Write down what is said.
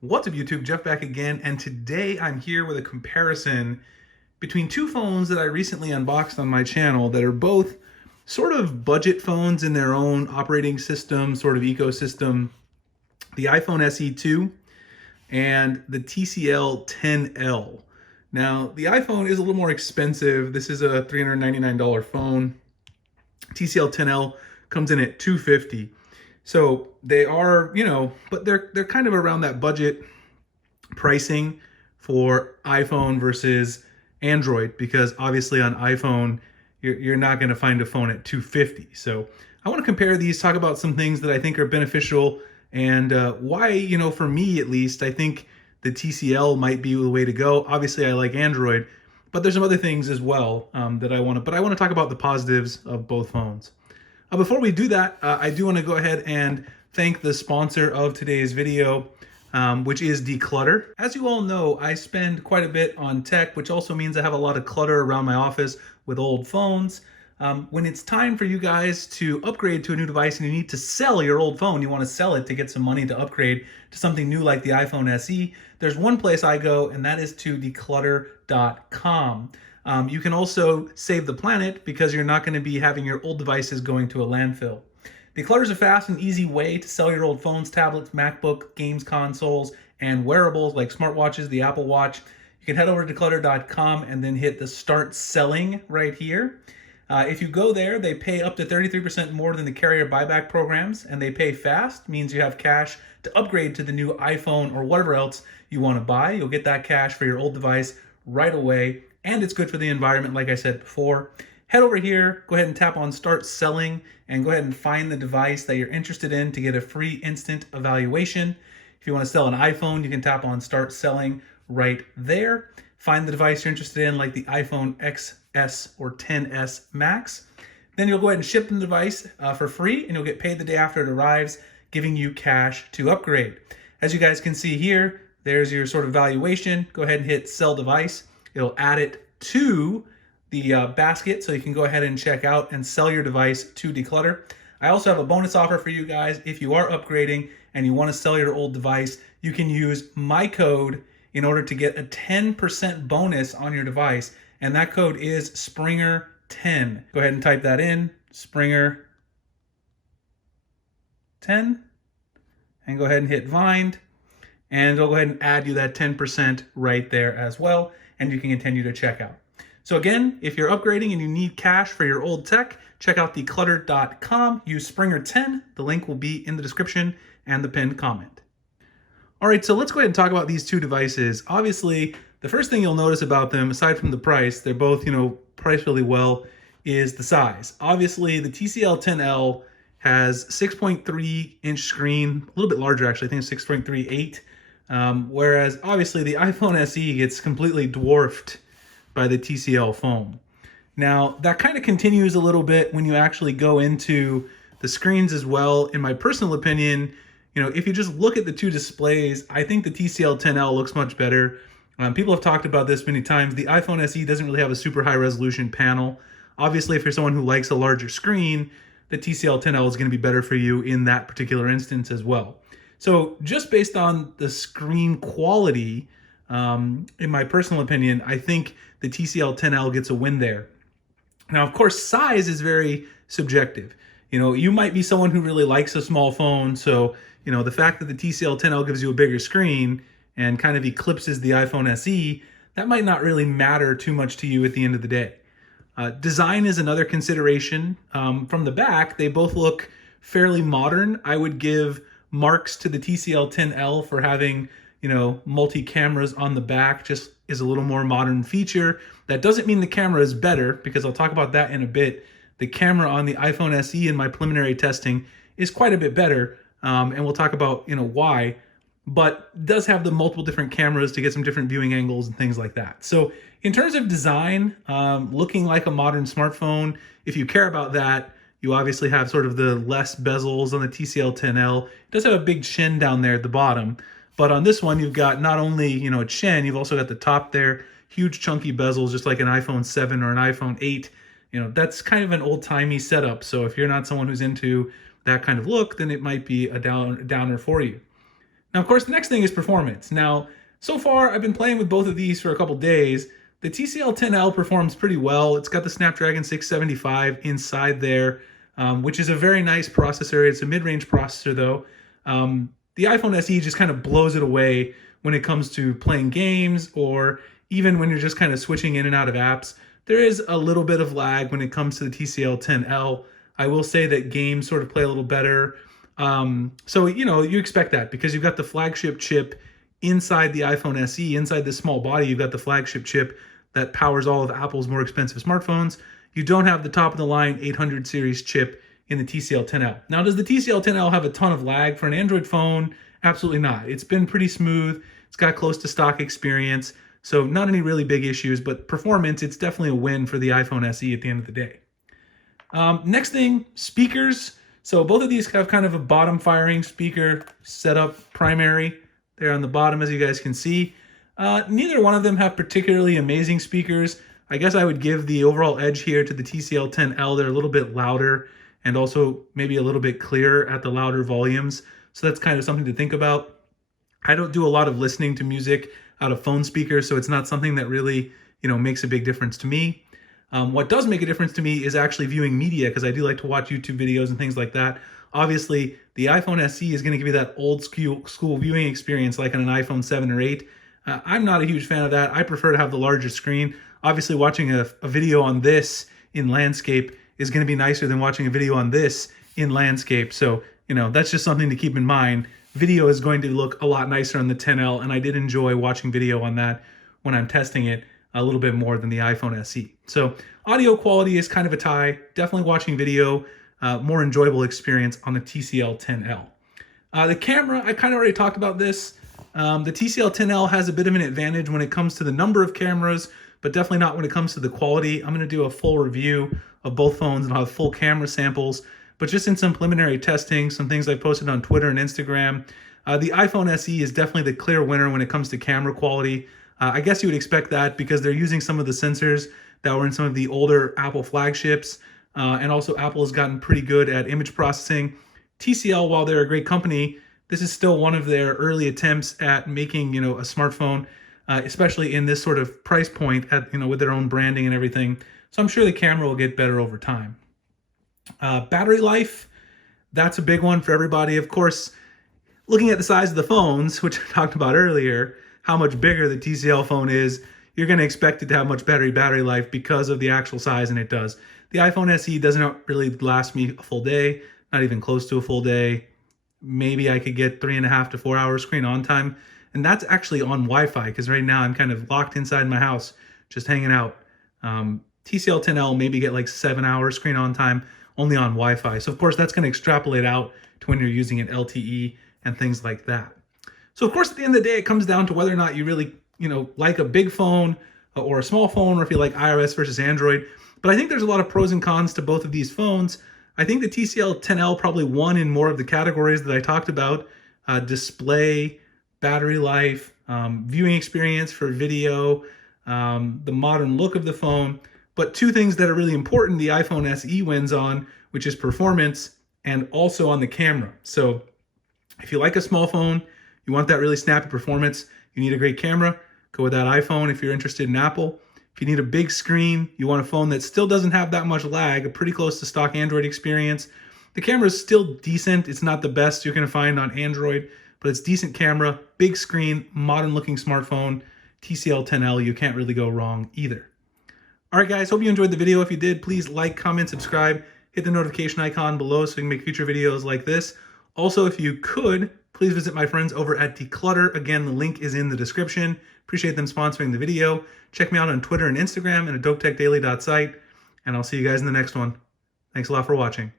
What's up YouTube, Jeff back again, and today I'm here with a comparison between two phones that I recently unboxed on my channel that are both sort of budget phones in their own operating system, sort of ecosystem. The iPhone SE 2 and the TCL 10L. Now, the iPhone is a little more expensive. This is a $399 phone. TCL 10L comes in at $250. So they are, but they're kind of around that budget pricing for iPhone versus Android, because obviously on iPhone you're not going to find a phone at $250. So I want to compare these, talk about some things that I think are beneficial, and why, for me at least, I think the TCL might be the way to go. Obviously I like Android, but there's some other things as well that I want to talk about the positives of both phones. Before we do that, I do want to go ahead and thank the sponsor of today's video, which is Declutter. As you all know, I spend quite a bit on tech, which also means I have a lot of clutter around my office with old phones. When it's time for you guys to upgrade to a new device and you need to sell your old phone, you want to sell it to get some money to upgrade to something new like the iPhone SE, there's one place I go, and that is to declutter.com. You can also save the planet because you're not going to be having your old devices going to a landfill. Declutter is a fast and easy way to sell your old phones, tablets, MacBook, games consoles, and wearables like smartwatches, the Apple Watch. You can head over to declutter.com and then hit the Start Selling right here. If you go there, they pay up to 33% more than the carrier buyback programs, and they pay fast, means you have cash to upgrade to the new iPhone or whatever else you want to buy. You'll get that cash for your old device right away, and it's good for the environment, like I said before. Head over here, go ahead and tap on Start Selling, and go ahead and find the device that you're interested in to get a free instant evaluation. If you want to sell an iPhone, you can tap on Start Selling right there. Find the device you're interested in, like the iPhone XS or XS Max. Then you'll go ahead and ship the device for free, and you'll get paid the day after it arrives, giving you cash to upgrade. As you guys can see here, there's your sort of valuation. Go ahead and hit Sell Device. It'll add it to the basket, so you can go ahead and check out and sell your device to Declutter. I also have a bonus offer for you guys. If you are upgrading and you want to sell your old device, you can use my code in order to get a 10% bonus on your device, and that code is Springer10. Go ahead and type that in, Springer10, and go ahead and hit Find, and it'll go ahead and add you that 10% right there as well, and you can continue to check out. So again, if you're upgrading and you need cash for your old tech, check out declutter.com, use Springer10. The link will be in the description and the pinned comment. All right, so let's go ahead and talk about these two devices. Obviously, the first thing you'll notice about them, aside from the price, they're both, priced really well, is the size. Obviously, the TCL 10L has 6.3-inch screen, a little bit larger actually, I think it's 6.38, whereas obviously the iPhone SE gets completely dwarfed by the TCL phone. Now, that kind of continues a little bit when you actually go into the screens as well. In my personal opinion, if you just look at the two displays, I think the TCL 10L looks much better. People have talked about this many times. The iPhone SE doesn't really have a super high resolution panel. Obviously, if you're someone who likes a larger screen, the TCL 10L is going to be better for you in that particular instance as well. So just based on the screen quality, in my personal opinion, I think the TCL 10L gets a win there. Now, of course, size is very subjective. You might be someone who really likes a small phone, so the fact that the TCL 10L gives you a bigger screen and kind of eclipses the iPhone SE, that might not really matter too much to you at the end of the day. Design is another consideration. From the back, they both look fairly modern. I would give marks to the TCL 10L for having multi-cameras on the back. Just is a little more modern feature. That doesn't mean the camera is better, because I'll talk about that in a bit. The camera on the iPhone SE in my preliminary testing is quite a bit better, and we'll talk about why, but does have the multiple different cameras to get some different viewing angles and things like that. So in terms of design, looking like a modern smartphone, if you care about that, you obviously have sort of the less bezels on the TCL 10L. It does have a big chin down there at the bottom, but on this one, you've got not only, a chin, you've also got the top there, huge chunky bezels, just like an iPhone 7 or an iPhone 8. That's kind of an old-timey setup. So if you're not someone who's into that kind of look, then it might be a downer for you. Now, of course, the next thing is performance. Now, so far, I've been playing with both of these for a couple days. The TCL 10L performs pretty well. It's got the Snapdragon 675 inside there, which is a very nice processor. It's a mid-range processor, though. The iPhone SE just kind of blows it away when it comes to playing games, or even when you're just kind of switching in and out of apps. There is a little bit of lag when it comes to the TCL 10L. I will say that games sort of play a little better. So, you expect that because you've got the flagship chip inside the iPhone SE, inside this small body. You've got the flagship chip that powers all of Apple's more expensive smartphones. You don't have the top of the line 800 series chip in the TCL 10L. Now, does the TCL 10L have a ton of lag for an Android phone? Absolutely not. It's been pretty smooth. It's got close to stock experience. So not any really big issues, but performance, it's definitely a win for the iPhone SE at the end of the day. Next thing, speakers. So both of these have kind of a bottom firing speaker setup, primary there on the bottom, as you guys can see. Neither one of them have particularly amazing speakers. I guess I would give the overall edge here to the TCL 10L. They're a little bit louder and also maybe a little bit clearer at the louder volumes. So that's kind of something to think about. I don't do a lot of listening to music out of phone speakers, so it's not something that really, makes a big difference to me. What does make a difference to me is actually viewing media, because I do like to watch YouTube videos and things like that. Obviously, the iPhone SE is going to give you that old school viewing experience like on an iPhone 7 or 8. I'm not a huge fan of that. I prefer to have the larger screen. Obviously, watching a video on this in landscape is going to be nicer than watching a video on this in landscape. So, that's just something to keep in mind. Video is going to look a lot nicer on the 10L, and I did enjoy watching video on that when I'm testing it a little bit more than the iPhone SE. So audio quality is kind of a tie. Definitely watching video, more enjoyable experience on the TCL 10L. The camera, I kind of already talked about this. The TCL 10L has a bit of an advantage when it comes to the number of cameras, but definitely not when it comes to the quality. I'm going to do a full review of both phones and I'll have full camera samples. But just in some preliminary testing, some things I posted on Twitter and Instagram, the iPhone SE is definitely the clear winner when it comes to camera quality. I guess you would expect that because they're using some of the sensors that were in some of the older Apple flagships. And also Apple has gotten pretty good at image processing. TCL, while they're a great company, this is still one of their early attempts at making, a smartphone, especially in this sort of price point at, with their own branding and everything. So I'm sure the camera will get better over time. Battery life, that's a big one for everybody. Of course, looking at the size of the phones, which I talked about earlier, how much bigger the TCL phone is, you're going to expect it to have much better battery life because of the actual size, and it does. The iPhone SE doesn't really last me a full day, not even close to a full day. Maybe I could get 3.5 to 4 hours screen on time, and that's actually on Wi-Fi because right now I'm kind of locked inside my house, just hanging out. TCL 10L maybe get like 7 hours screen on time only on Wi-Fi. So of course that's going to extrapolate out to when you're using an LTE and things like that. So of course at the end of the day it comes down to whether or not you really, like a big phone or a small phone, or if you like iOS versus Android. But I think there's a lot of pros and cons to both of these phones. I think the TCL 10L probably won in more of the categories that I talked about. Display, battery life, viewing experience for video, the modern look of the phone. But two things that are really important, the iPhone SE wins on, which is performance and also on the camera. So if you like a small phone, you want that really snappy performance, you need a great camera, go with that iPhone if you're interested in Apple. If you need a big screen, you want a phone that still doesn't have that much lag, a pretty close to stock Android experience. The camera is still decent. It's not the best you're going to find on Android, but it's decent camera, big screen, modern looking smartphone. TCL 10L, you can't really go wrong either. All right, guys, hope you enjoyed the video. If you did, please like, comment, subscribe, hit the notification icon below so you can make future videos like this. Also, if you could, please visit my friends over at Declutter. Again, the link is in the description. Appreciate them sponsoring the video. Check me out on Twitter and Instagram and at dopetechdaily.site. And I'll see you guys in the next one. Thanks a lot for watching.